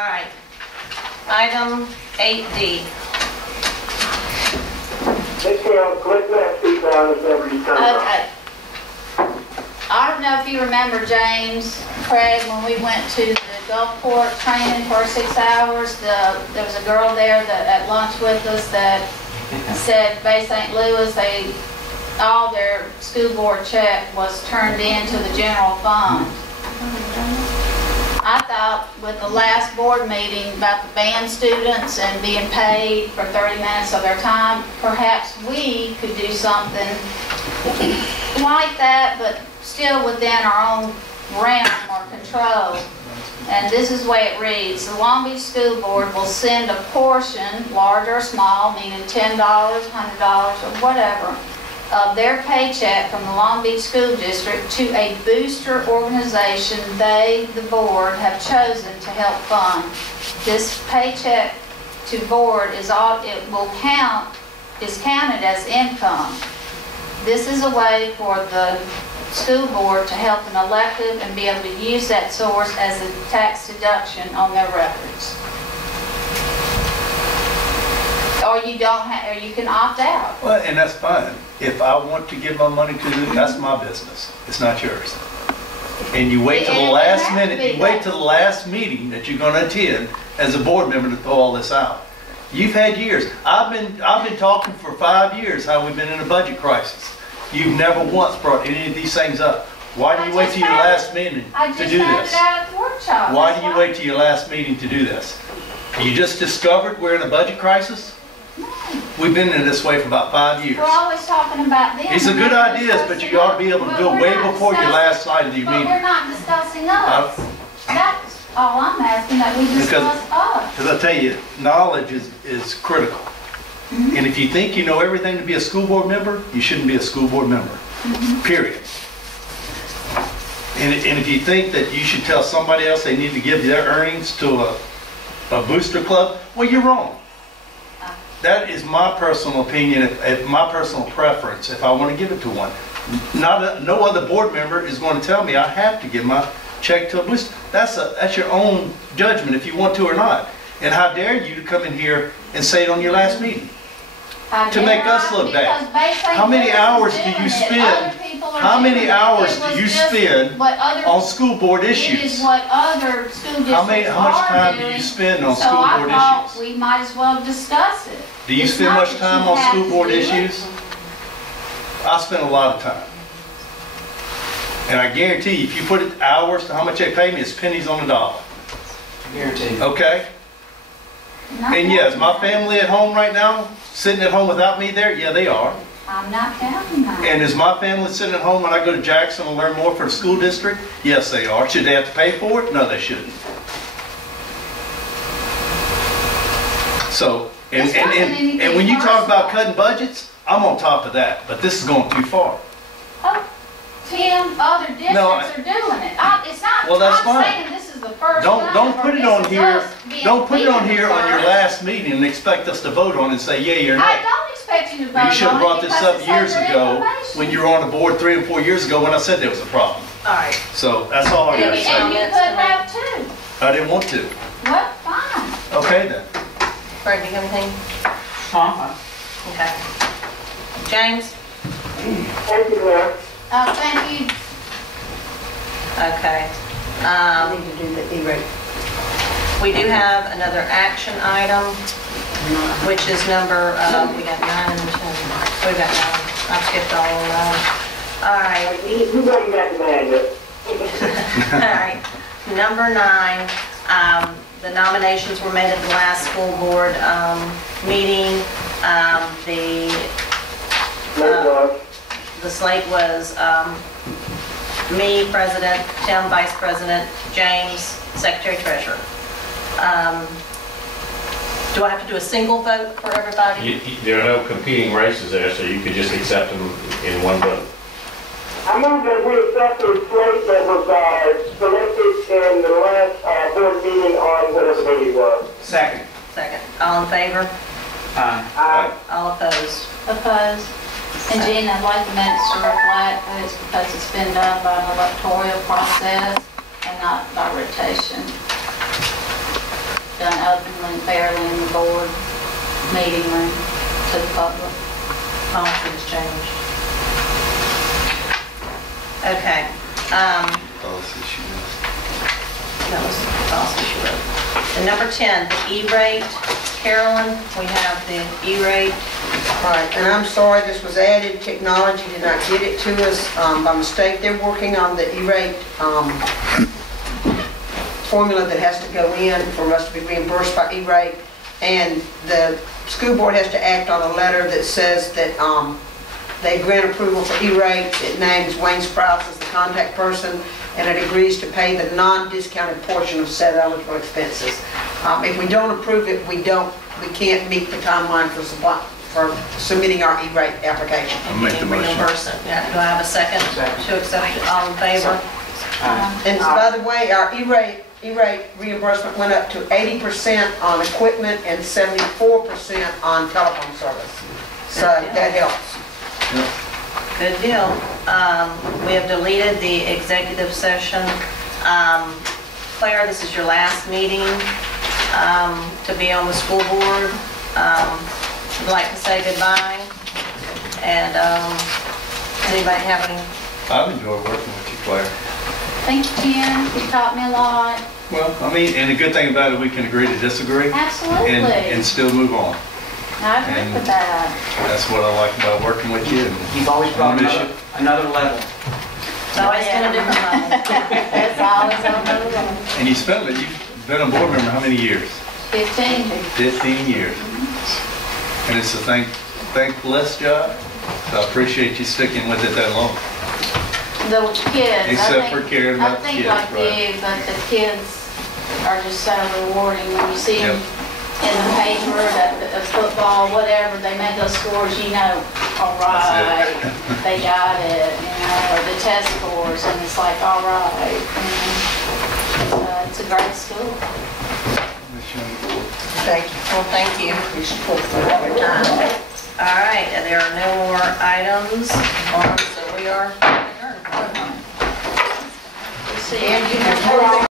All right. Item 8D. Ms. Hill, click that speak down whenever you come up. Okay. I don't know if you remember, James, Craig, when we went to the Gulfport training for 6 hours, there was a girl there that at lunch with us that said Bay St. Louis, all their school board check was turned into the general fund. I thought with the last board meeting about the band students and being paid for 30 minutes of their time, perhaps we could do something like that, but still within our own realm or control. And this is the way it reads. The Long Beach School Board will send a portion, large or small, meaning $10, $100, or whatever, of their paycheck from the Long Beach School District to a booster organization they, the board, have chosen to help fund. This paycheck to board is counted as income. This is a way for the school board to help an elective and be able to use that source as a tax deduction on their records. Or you don't have, or you can opt out. Well, and that's fine. If I want to give my money to you, that's my business. It's not yours. And you wait till the last minute, you wait till the last meeting that you're going to attend as a board member to throw all this out. You've had years. I've been talking for 5 years how we've been in a budget crisis. You've never once brought any of these things up. Why do you wait till your last meeting to do this? Why do you wait till your last meeting to do this? You just discovered we're in a budget crisis? We've been in this way for about 5 years. We're always talking about them. These are good ideas, but you ought to be able to do it way before your last night of the meeting. But we're not discussing us. That's all I'm asking, that we discuss us. Because I tell you, knowledge is critical. And if you think you know everything to be a school board member, you shouldn't be a school board member. Period. And if you think that you should tell somebody else they need to give their earnings to a booster club, well, you're wrong. That is my personal opinion, my personal preference, if I want to give it to one. No other board member is going to tell me I have to give my check to a booster. That's your own judgment if you want to or not. And how dare you to come in here and say it on your last meeting? To make us look bad. How many hours do you spend? How many hours do you spend on school board issues? How much time do you spend on school board issues? We might as well discuss it. Do you spend much time on school board issues? I spend a lot of time. And I guarantee you, if you put it hours to how much they pay me, it's pennies on the dollar. Guaranteed. Okay? And yes, my family at home right now, sitting at home without me there, yeah, they are. I'm not counting that. And is my family sitting at home when I go to Jackson and learn more for the school district? Yes, they are. Should they have to pay for it? No, they shouldn't. So, and when you talk about cutting budgets, I'm on top of that. But this is going too far. Oh, Tim, other districts are doing it. It's not. Well, that's fine. Saying this is the first. Don't put it on here. Don't put it on here on your last meeting and expect us to vote on it and say yay or nay. I don't expect you to vote on it. You should have brought this up years ago when you were on the board 3 or 4 years ago when I said there was a problem. All right. So that's all I got to And say. you could have too. I didn't want to. Well, fine. Okay then. Fred, do you have anything? Okay. James? Thank you, Mayor. Thank you. Okay. I need to do the E-rate. We do have another action item, which is number, we got 9 and 10. We got 9. I skipped all of them. All right. You wasn't that mad yet. All right. Number 9, the nominations were made at the last school board meeting. The slate was me, President, Tim, Vice President, James, Secretary Treasurer. Do I have to do a single vote for everybody? There are no competing races there, so you could just accept them in one vote. I move that we accept the slate that was selected in the last board meeting on whatever day it was. Second. Second. All in favor? Aye. All opposed? Opposed. And Gene, I'd like the minutes to reflect that it's because it's been done by an electoral process and not by rotation. fairly in the board meeting room to the public. Policy has changed. Okay, Policy she was. that was the policy she wrote. And number 10, the E-rate. Carolyn, we have the E-rate. Right, and I'm sorry, this was added, technology did not get it to us by mistake. They're working on the E-rate formula that has to go in for us to be reimbursed by E-rate. And the school board has to act on a letter that says that they grant approval for E-rate. It names Wayne Sprouse as the contact person, and it agrees to pay the non-discounted portion of said eligible expenses. If we don't approve it, we can't meet the timeline for submitting our E-rate application. I'll make the motion. Reimburse it. Yeah, do I have a second to accept it? All in favor? And by the way, our E-rate reimbursement went up to 80% on equipment and 74% on telephone service. So that helps. Good deal. We have deleted the executive session. Claire, this is your last meeting to be on the school board. I'd like to say goodbye. And does anybody have any? I've enjoyed working with you, Claire. Thank you, Ken. You taught me a lot. Well, I mean, and the good thing about it, we can agree to disagree Absolutely. and still move on. I agree with that. That's what I like about working with you. You've always brought Miss another level. It's always been a different level. It's always on the level. And you've been a board member how many years? 15. 15 years. And it's a thankless job. So I appreciate you sticking with it that long. The kids. Except for caring about the kids, I think like right. you, but the kids are just so rewarding when you see them in the paper, the football, whatever, they made those scores, you know, all right, they got it, you know, or the test scores, and it's like, all right, it's a great school. Thank you. Well, thank you. We support for every time. All right, and there are no more items on, so we are adjourned. See you. And you have